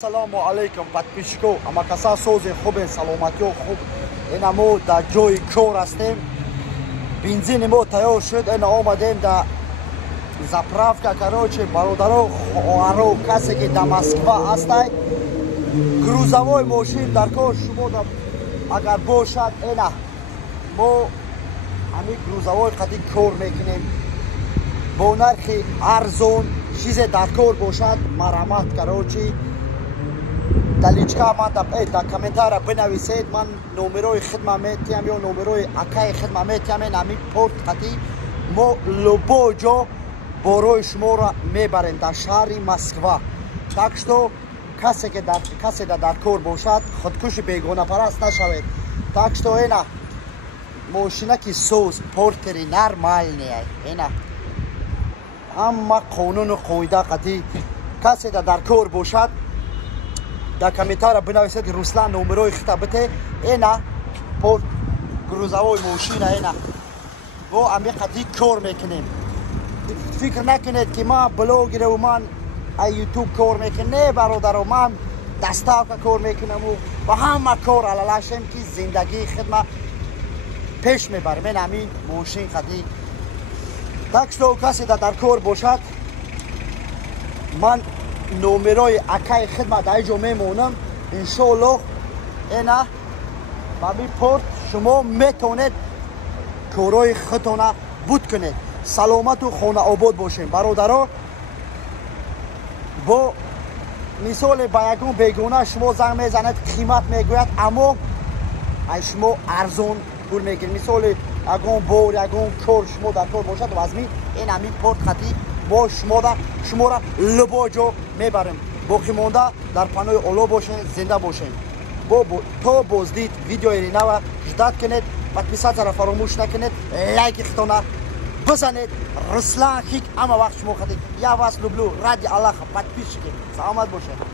Assalomu alaykum подписчиков. Амакаса сози хубе саломатиё хуб. Ина мо да ҷои кор ҳастем. Бензини мо тайёр шуд. Ина омадем да заправка. Короче, бародаро, хоҳаро, касе ки да Москва ҳастай, грузовой мошин дар кор шумо да агар бошад, ина мо ҳамин грузовой қади кор мекунем. Бо нархи арзон, чизе дар кор бошад, марамат. Короче, даличка ман да комментария бинависед. Ман номерои хидмат метиҳам ё номерои акаи хидмат метиҳам. Ҳамин порт қади мо любой ҷо борои шуморо мебарем дар шаҳри Москва. Так что касе дар кор бошад, худкуши бегонапараст нашавед. Так что ина мошинаки соз портери нормальные. Ина ҳама қонуну қоида қади касе дар кор бошад, да комментария бинависед. Руслан номерои хита бите. Ина порт грузовой мошина. Ина мо ами қади кор мекунем. Фикр накунед ки ман блогеру, ман ютуб кор мекунем. Не бародаро, ман доставка кор мекунам ва ҳама кор алалашем ки зиндагии хидмат пеш мебарем. Ин ҳамин мошин қади. Так что касе дар кор бошад, ман номерои акаи хидмат дар ҷо мемонам. Иншоаллоҳ ина ба ми порт шумо метавонед корои худтона буд кунед. Саломату хонаобод бошем бародаро. бо мисоле ба ягон бегона шумо занг мезанед, қимат мегӯяд, аммо ай шумо арзон пул мегиред. мисоле ягон бор, ягон кор шумо дар кор бошад, вазми ин ҳамин порт қади мо шуморо любой ҷо мебарем. боқӣ монда дар панои Олло бошем, зинда бошем. то боздид видеои нава ждат кунед. подписатсияро фаромӯш накунед. лайки хитона бизанед. Руслан Хик ҳама вақт шумо қади. Я вас люблю. Ради Аллаха подписчики. Саломат бошед.